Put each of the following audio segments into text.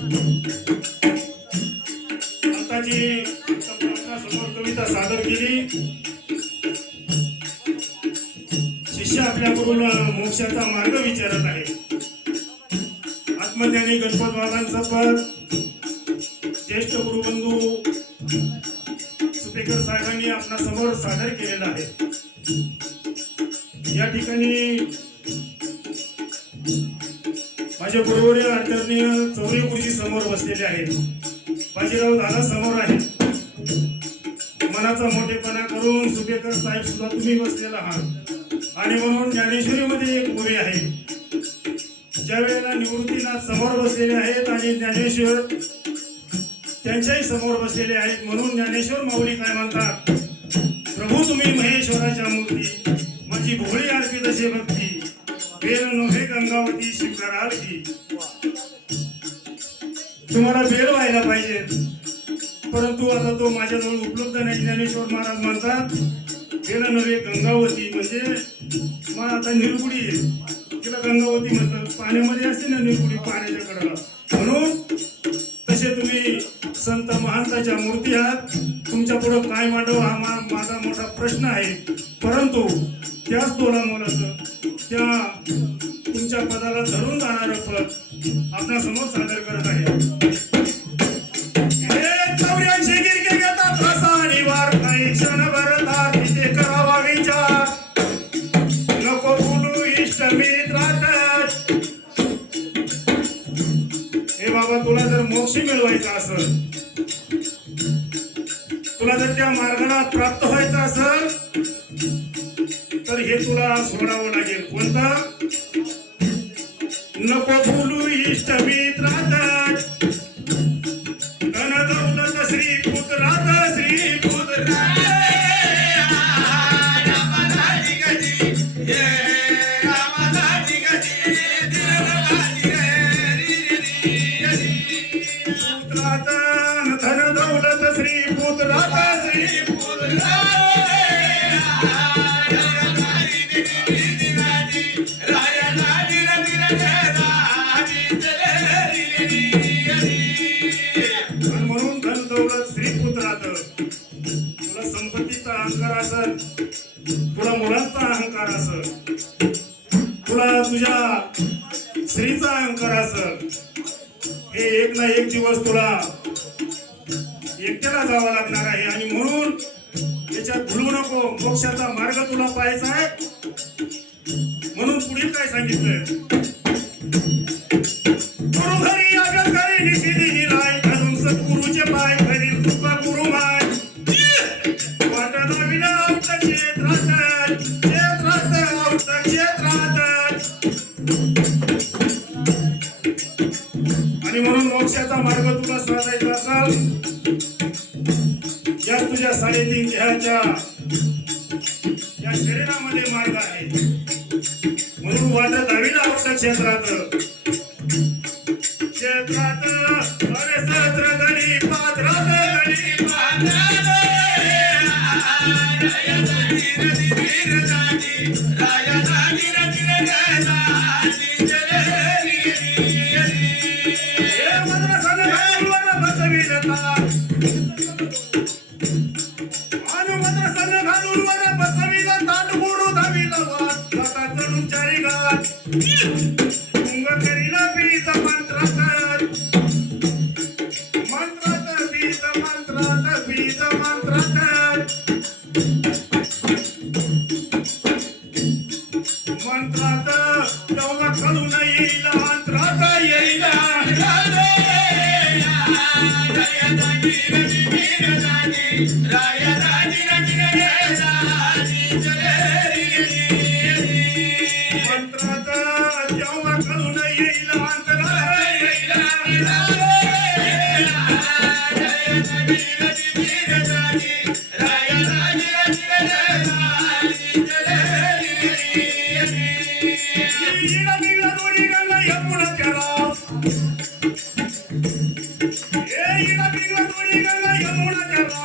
आता जी समोर कविता सादर केली. शिष्य आपल्याकडून मोक्षाचा मार्ग विचारत आहे आत्मज्ञानी गणपत बाबांचा पद ज्येष्ठ गुरुबंधू सुपेकर साहेबांनी आपल्यासमोर सादर केलेला आहे. या ठिकाणी माझे गुरुवर्य आदरणीय चौरे गुरुजी समोर बसलेले आहेत. बाजीराव दादा समोर आहेत. मनाचा मोठेपणा करून सुभेकर साहेब सुद्धा तुम्ही बसलेला आहात. आणि म्हणून ज्ञानेश्वरीमध्ये एक मुली आहे ज्या वेळेला निवृत्तीनाथ समोर बसलेले आहेत आणि ज्ञानेश्वर त्यांच्याही समोर बसलेले आहेत म्हणून ज्ञानेश्वर माऊली काय म्हणतात? प्रभू तुम्ही महेश्वराच्या मूर्ती माझी भोळी अर्पित असे भक्ती बेल नव्हे गंगावती शिवकराल तुम्हाला बेल व्हायला पाहिजे. परंतु आता तो माझ्याजवळ उपलब्ध नाही ज्ञानेश्वर महाराज म्हणतात बेल नव्हे गंगावती म्हणजे मग आता निरगुडी आहे. तिला गंगावती म्हणतात. पाण्यामध्ये असते ना निरगुडी पाण्याच्या कडेला. म्हणून तसे तुम्ही संत महंताच्या मूर्ती आहात. तुमच्या पुढं काय मांडव हा माझा मोठा प्रश्न आहे. परंतु त्याच दोला मुलाचं त्या तुमच्या पदाला धरून जाणारं फळ आपल्यासमोर सादर करत आहे. आणि विचार. नको हे बाबा तुला जर मोक्ष मिळवायचा असेल तुला जर त्या मार्गाला प्राप्त व्हायचं असेल तर हे तुला सोडावं लागेल. कोणता? नको फुलू इष्ट मित्रात धन दौलत श्री पुत्रात श्री पुत्रात पुत्रात धन दौलत श्री पुत्रात श्री हे एक ना एक दिवस तुला एकट्याला जावं लागणार आहे. आणि म्हणून याच्यात भुलू नको. मोक्षाचा मार्ग तुला पाहायचा आहे. म्हणून पुढील काय सांगितलंय? गुरु घरी अभ्यास करी निशिदी राय धरून सद्गुरूचे पाय घरी कृपा गुरु माय. वाट दाविना आउट क्षेत्रात क्षेत्रात आउट क्षेत्रात आणि म्हणून मोक्षाचा मार्ग तुला साधायचा असाल या तुझ्या साडेतीन देहाच्या या शरीरामध्ये मार्ग आहे. म्हणून वाट ना आउट क्षेत्रात क्षेत्रात अरे राजा गणी पात्रात गणी हे Raya Rani Rani Rani Rani Rani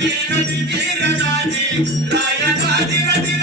Rajiv Rajiv Rajiv Rajiv Rajiv Rajiv